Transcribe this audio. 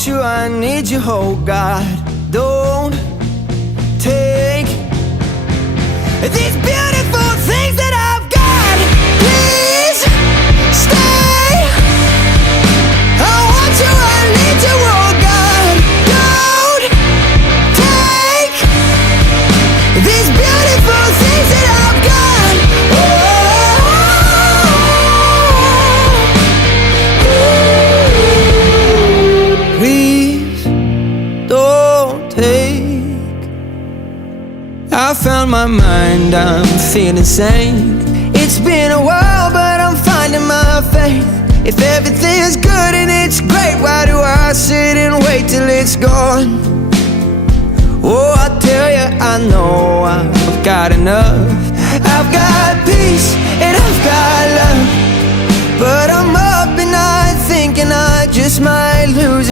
want you, I need you, oh God. Don't take these beautiful things that I've got. Please stay. I want you, I need you, oh God. Don't take these beautiful things that I've got. Please don't take. I found my mind, I'm feeling sane. It's been a while, but I'm finding my faith. If everything's good and it's great, why do I sit and wait till it's gone? Oh, I tell you, I know I've got enough. I've got peace and I've got love, but I'm up at night thinking I just might lose it.